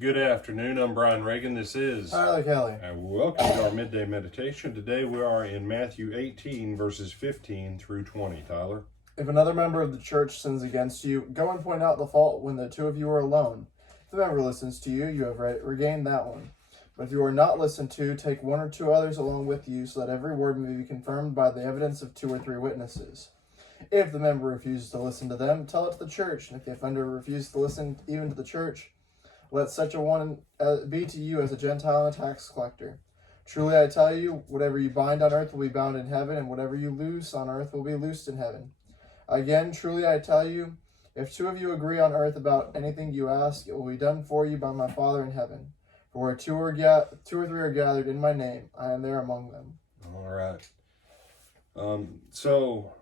Good afternoon. I'm Brian Reagan. This is Tyler Kelly. And welcome to our midday meditation. Today we are in Matthew 18, verses 15 through 20. Tyler? If another member of the church sins against you, go and point out the fault when the two of you are alone. If the member listens to you, you have regained that one. But if you are not listened to, take one or two others along with you, so that every word may be confirmed by the evidence of 2 or 3 witnesses. If the member refuses to listen to them, tell it to the church. And if the offender refuses to listen even to the church, let such a one be to you as a Gentile and a tax collector. Truly I tell you, whatever you bind on earth will be bound in heaven, and whatever you loose on earth will be loosed in heaven. Again, truly I tell you, if 2 of you agree on earth about anything you ask, it will be done for you by my Father in heaven. For where 2 or 3 are gathered in my name, I am there among them. All right. So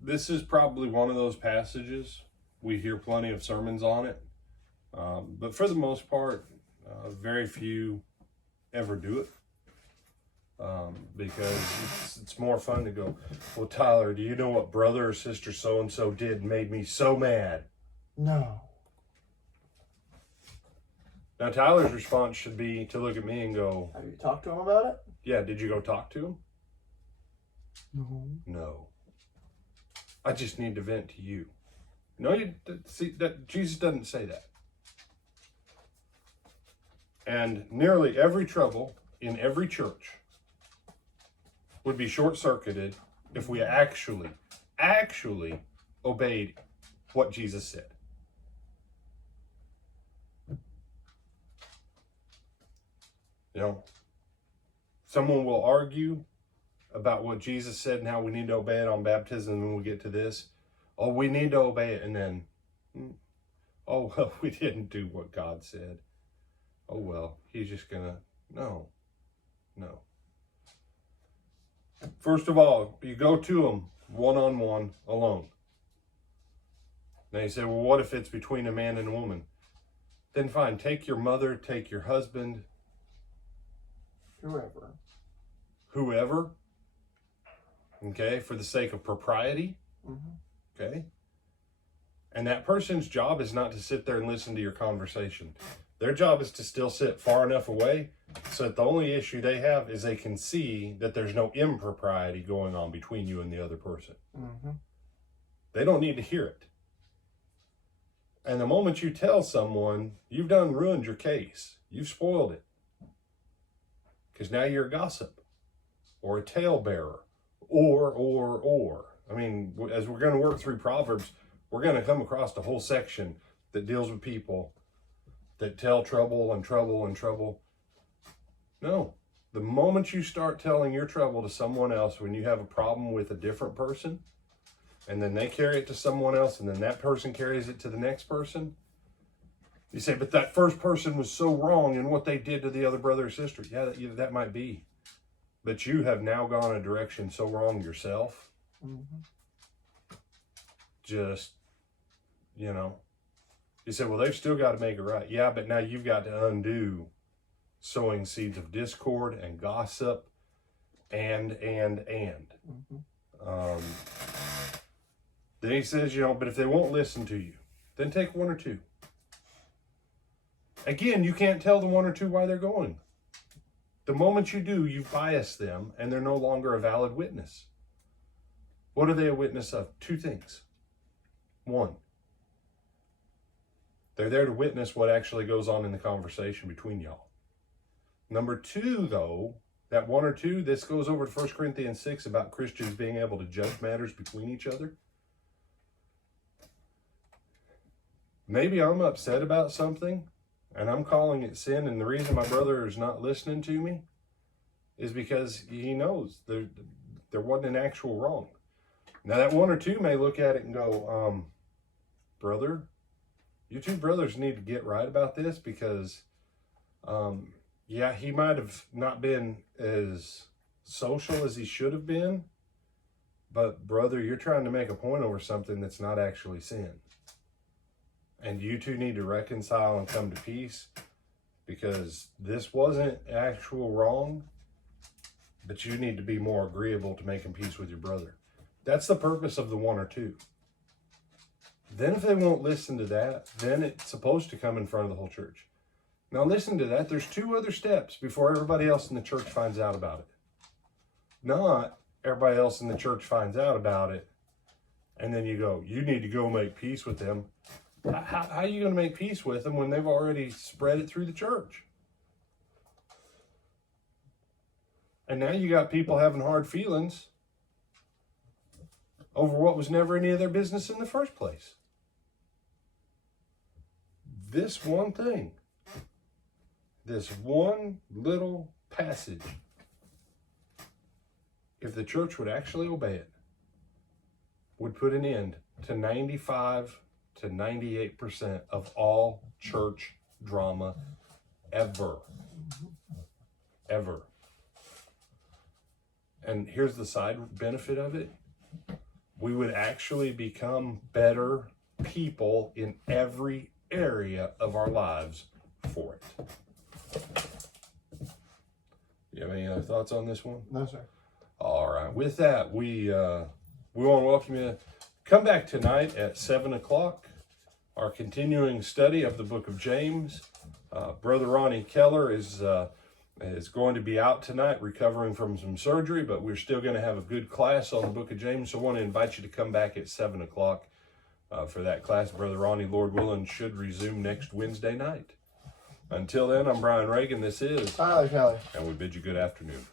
this is probably one of those passages. We hear plenty of sermons on it. But for the most part, very few ever do it. Because it's more fun to go, well, Tyler, do you know what brother or sister so-and-so did and made me so mad? No. Now, Tyler's response should be to look at me and go, Have you talked to him about it? yeah, did you go talk to him? No. No. I just need to vent to you. No, see, that Jesus doesn't say that. And nearly every trouble in every church would be short-circuited if we actually obeyed what Jesus said. You know, someone will argue about what Jesus said and how we need to obey it on baptism when we get to this. Oh, we need to obey it, and then, oh, well, we didn't do what God said. Oh, well, he's just gonna, no. First of all, you go to him one-on-one alone. Now you say, well, what if it's between a man and a woman? Then fine, take your mother, take your husband. Whoever. Okay, for the sake of propriety. Okay. And that person's job is not to sit there and listen to your conversation. Their job is to still sit far enough away so that the only issue they have is they can see that there's no impropriety going on between you and the other person. They don't need to hear it. And the moment you tell someone, you've done ruined your case. You've spoiled it. Because now you're a gossip or a talebearer or. I mean, as we're going to work through Proverbs, we're going to come across a whole section that deals with people that tell trouble and trouble and trouble. No. The moment you start telling your trouble to someone else when you have a problem with a different person, and then they carry it to someone else, and then that person carries it to the next person, you say, but that first person was so wrong in what they did to the other brother or sister. Yeah, that might be. But you have now gone a direction so wrong yourself. Just, you say, well, they've still got to make it right. Yeah, but now you've got to undo sowing seeds of discord and gossip and. Then he says, but if they won't listen to you, then take 1 or 2. Again, you can't tell the 1 or 2 why they're going. The moment you do, you bias them and they're no longer a valid witness. What are they a witness of? 2 things. 1, they're there to witness what actually goes on in the conversation between y'all. Number 2, though, that 1 or 2, this goes over to 1 Corinthians 6 about Christians being able to judge matters between each other. Maybe I'm upset about something and I'm calling it sin, and the reason my brother is not listening to me is because he knows there wasn't an actual wrong. Now that 1 or 2 may look at it and go, brother, you 2 brothers need to get right about this because, yeah, he might have not been as social as he should have been, but brother, you're trying to make a point over something that's not actually sin. And you 2 need to reconcile and come to peace because this wasn't actual wrong, but you need to be more agreeable to making peace with your brother. That's the purpose of the 1 or 2. Then if they won't listen to that, then it's supposed to come in front of the whole church. Now listen to that. There's 2 other steps before everybody else in the church finds out about it. Not everybody else in the church finds out about it, and then you go, you need to go make peace with them. How are you going to make peace with them when they've already spread it through the church? And now you got people having hard feelings over what was never any of their business in the first place. This one thing, this one little passage, if the church would actually obey it, would put an end to 95 to 98% of all church drama ever. Ever. And here's the side benefit of it. We would actually become better people in every area of our lives for it. You have any other thoughts on this one? No, sir. All right. With that, we want to welcome you. Come back tonight at 7 o'clock. Our continuing study of the book of James. Brother Ronnie Keller is going to be out tonight recovering from some surgery, but we're still going to have a good class on the book of James. So I want to invite you to come back at 7 o'clock for that class. Brother Ronnie, Lord willing, should resume next Wednesday night. Until then, I'm Brian Reagan. This is Tyler Kelly. And we bid you good afternoon.